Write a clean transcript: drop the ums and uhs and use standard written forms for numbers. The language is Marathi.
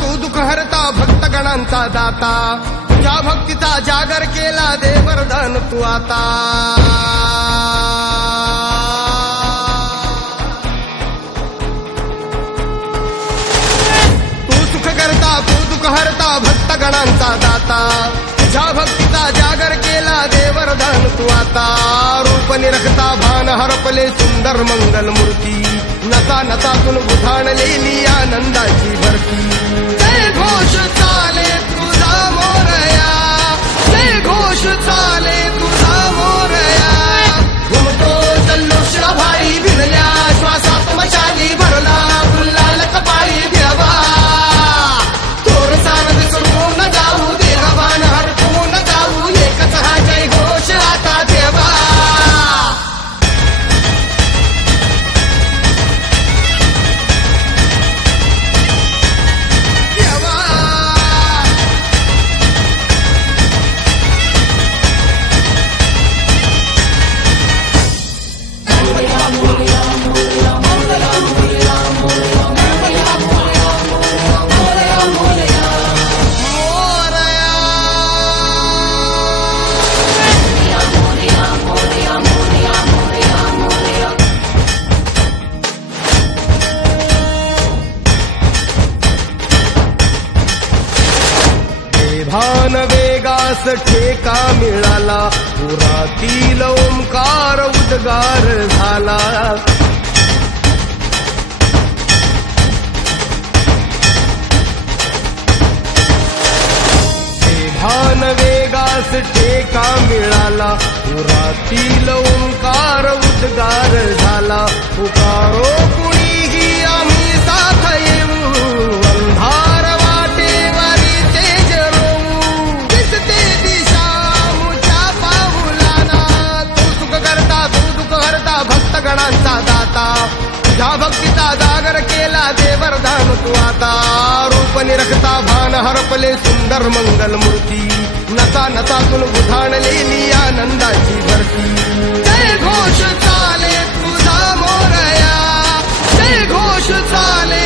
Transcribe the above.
तू दुःख हरता भक्तगणांचा दाता तुझ्या भक्तीचा जागर केला दे वरदान तू आता तू सुख करता तू दुःख हरता भक्तगणांचा दाता तुझ्या भक्तीचा जागर केला दे वरदान तू आता रूप निरखता भान हरपले सुंदर मंगल मूर्ती नता नतातून उधाणलेली आनंदाची भरती जय घोष चाले तुझा मोरया जय घोष चाले तुझा मोरया घुमतो जल्लोष भाई भिडल्या श्वासात मशाली भरला गुल्लाल कपाळी भिडवा तोर सारद सोडून न जाऊ देहवान हरपून जाऊ एकच हा जय घोष आता देवा भान वेगास ठेका मिळाला पुरातील ओंकार उद्गार झाला भान वेगास ठेका मिळाला पुरातील ओंकार उद्गार झाला पुकारो कुणीही आम्ही साथ येऊ अंधार वाटेवारी तेज रोवू दिसते दिशा मुच्या पाऊलाना तू सुख करता तू दुःख हरता भक्तगणांचा दाता तुझ्या भक्तीचा जागर केला दे वरदान तू आता रूप निरखता भान हरपले सुंदर मंगल मूर्ती नता नतातून उधाणलेली आनंदाची भरती जय घोष चाले तुझा मोरया जय घोष चाले